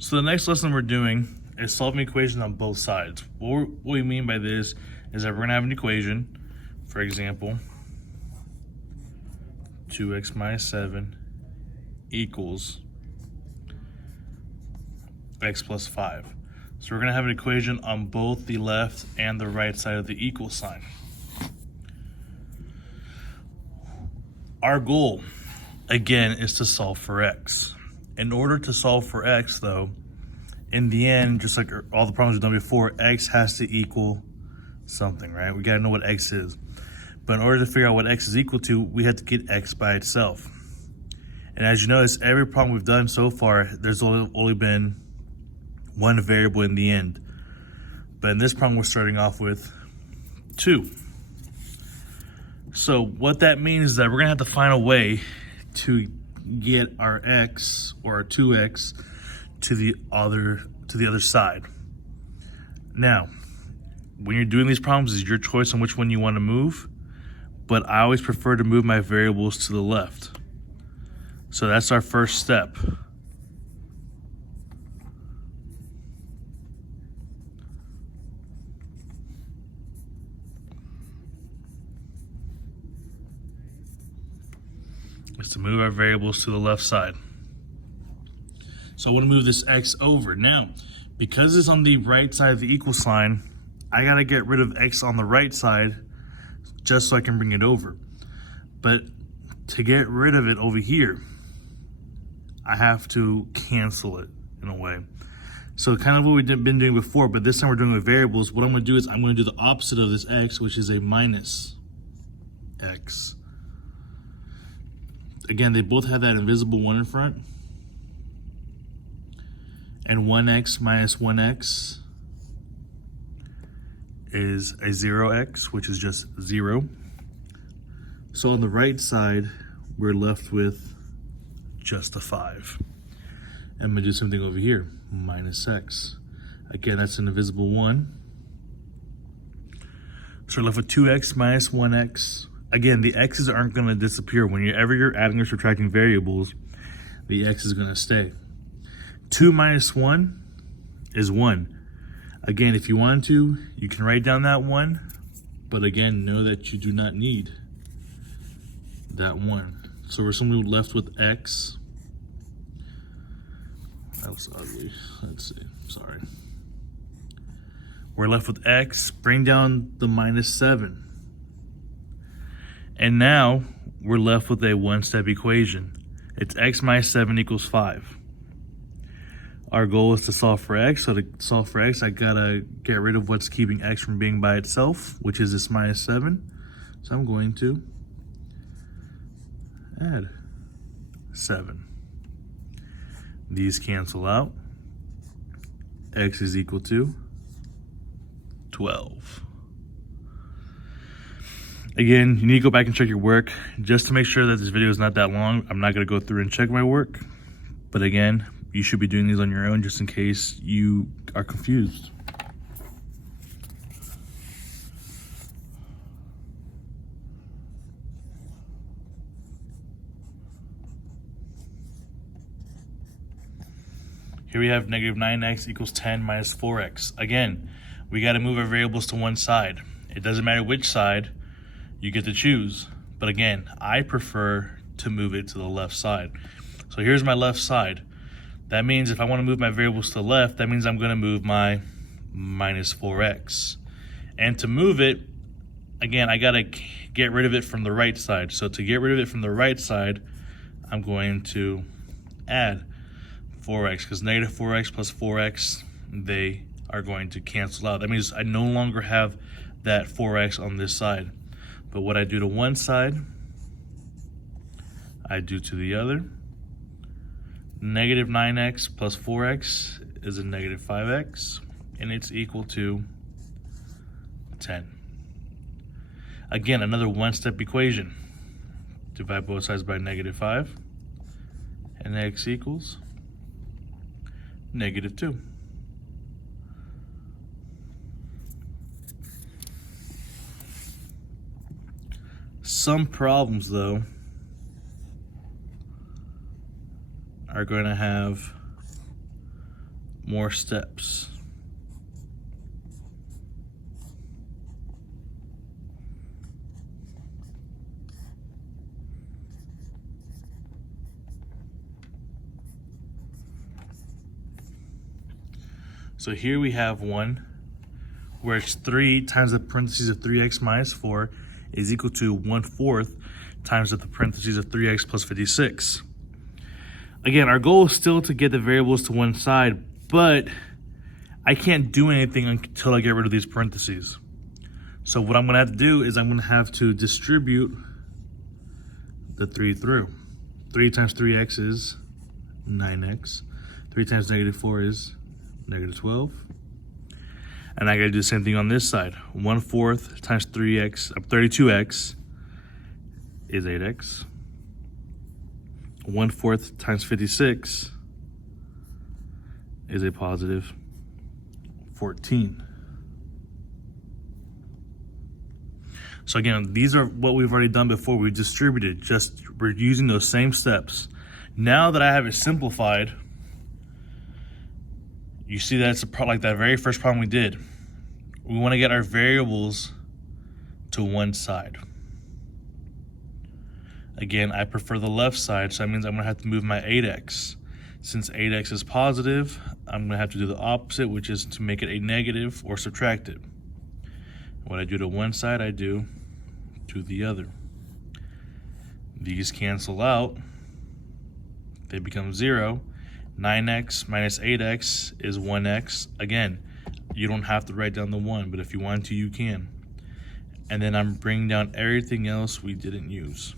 So the next lesson we're doing is solving equations on both sides. What we mean by this is that we're going to have an equation, for example, 2x minus 7 equals x plus 5. So we're going to have an equation on both the left and the right side of the equal sign. Our goal, again, is to solve for x. In order to solve for x, though, in the end, just like all the problems we've done before, x has to equal something, right? We gotta know what x is. But in order to figure out what x is equal to, we have to get x by itself. And as you notice, every problem we've done so far, there's only been one variable in the end. But in this problem, we're starting off with 2. So what that means is that we're gonna have to find a way to get our x or our 2x to the other side. Now, when you're doing these problems, it's your choice on which one you want to move, but I always prefer to move my variables to the left. So that's our first step. Is to move our variables to the left side. So I want to move this x over. Now, because it's on the right side of the equal sign, I got to get rid of x on the right side just so I can bring it over. But to get rid of it over here, I have to cancel it in a way. So kind of what we've been doing before, but this time we're doing with variables. What I'm going to do is I'm going to do the opposite of this x, which is a minus x. Again, they both have that invisible 1 in front. And 1x minus 1x is a 0x, which is just 0. So on the right side, we're left with just a 5. I'm gonna do something over here, minus x. Again, that's an invisible 1. So we're left with 2x minus 1x. Again, the x's aren't gonna disappear. Whenever you're adding or subtracting variables, the x is gonna stay. 2 minus 1 is 1. Again, if you want to, you can write down that 1, but again, know that you do not need that 1. So we're simply left with x. That was ugly. Let's see, sorry. We're left with x, bring down the minus 7. And now we're left with a one-step equation. It's x minus 7 equals 5. Our goal is to solve for x. So to solve for x, I gotta get rid of what's keeping x from being by itself, which is this minus 7. So I'm going to add 7. These cancel out. X is equal to 12. Again, you need to go back and check your work just to make sure that this video is not that long. I'm not gonna go through and check my work, but again, you should be doing these on your own just in case you are confused. Here we have negative 9x equals 10 minus 4x. Again, we got to move our variables to one side. It doesn't matter which side, you get to choose. But again, I prefer to move it to the left side. So here's my left side. That means if I want to move my variables to the left, that means I'm going to move my minus 4x. And to move it, again, I got to get rid of it from the right side. So to get rid of it from the right side, I'm going to add 4x, because negative 4x plus 4x, they are going to cancel out. That means I no longer have that 4x on this side. But what I do to one side, I do to the other. Negative 9x plus 4x is a negative 5x, and it's equal to 10. Again, another one-step equation. Divide both sides by negative 5, and x equals negative 2. Some problems, though, are going to have more steps. So here we have one where it's 3 times the parentheses of 3x minus 4 is equal to 1/4 times the parentheses of 3x plus 56. Again, our goal is still to get the variables to one side, but I can't do anything until I get rid of these parentheses. So what I'm gonna have to do is I'm gonna have to distribute the 3 through. 3 times 3x is 9x. 3 times -4 is -12. And I gotta do the same thing on this side. 1/4 times 32x is 8x. 1/4 times 56 is a positive 14. So again, these are what we've already done before. We distributed, we're using those same steps. Now that I have it simplified, you see that it's like that very first problem we did. We want to get our variables to one side. Again, I prefer the left side, so that means I'm going to have to move my 8x. Since 8x is positive, I'm going to have to do the opposite, which is to make it a negative or subtract it. What I do to one side, I do to the other. These cancel out. They become 0. 9x minus 8x is 1x. Again, you don't have to write down the 1, but if you want to, you can. And then I'm bringing down everything else we didn't use.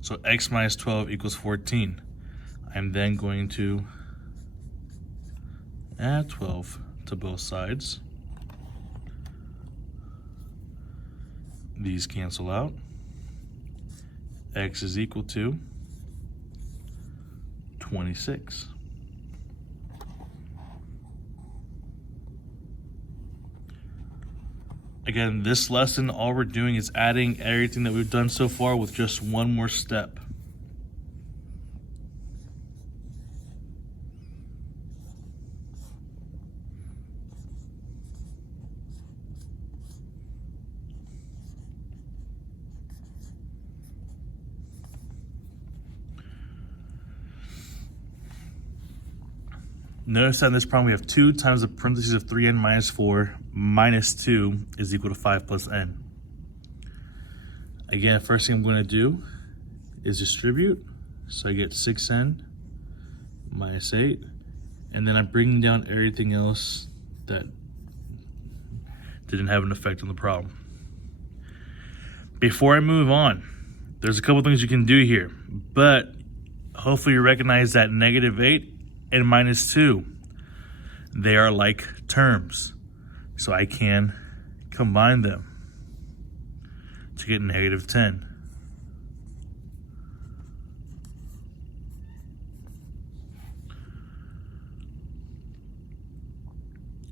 So x minus 12 equals 14. I'm then going to add 12 to both sides. These cancel out. X is equal to 26. Again, this lesson, all we're doing is adding everything that we've done so far with just one more step. Notice that in this problem we have 2 times the parentheses of 3n minus 4 minus 2 is equal to 5 plus n. Again, first thing I'm going to do is distribute. So I get 6n minus 8. And then I'm bringing down everything else that didn't have an effect on the problem. Before I move on, there's a couple things you can do here. But hopefully you recognize that -8 and -2, they are like terms. So I can combine them to get -10.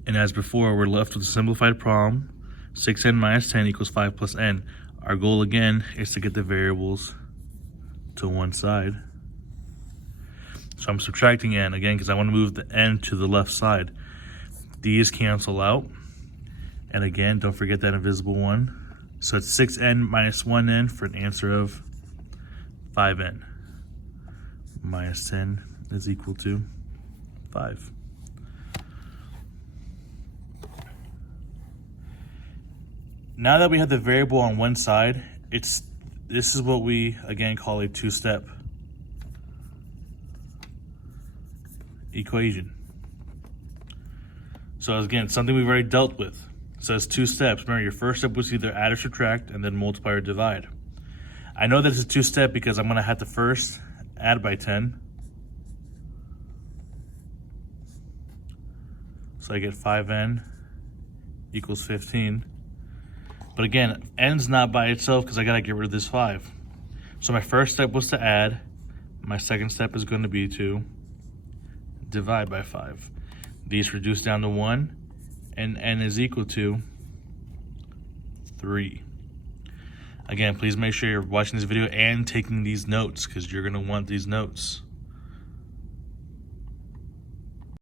And as before, we're left with a simplified problem. 6n minus 10 equals 5 plus n. Our goal again is to get the variables to one side. So I'm subtracting n again because I want to move the n to the left side. These cancel out. And again, don't forget that invisible one. So it's 6n minus 1n for an answer of 5n. Minus 10 is equal to 5. Now that we have the variable on one side, this is what we again call a two-step equation. So again, something we've already dealt with. So it's 2 steps. Remember, your first step was either add or subtract and then multiply or divide. I know that it's a 2-step because I'm going to have to first add by 10. So I get 5n equals 15. But again, n's not by itself because I got to get rid of this 5. So my first step was to add. My second step is going to be to divide by 5. These reduce down to 1, and n is equal to 3. Again, please make sure you're watching this video and taking these notes because you're going to want these notes.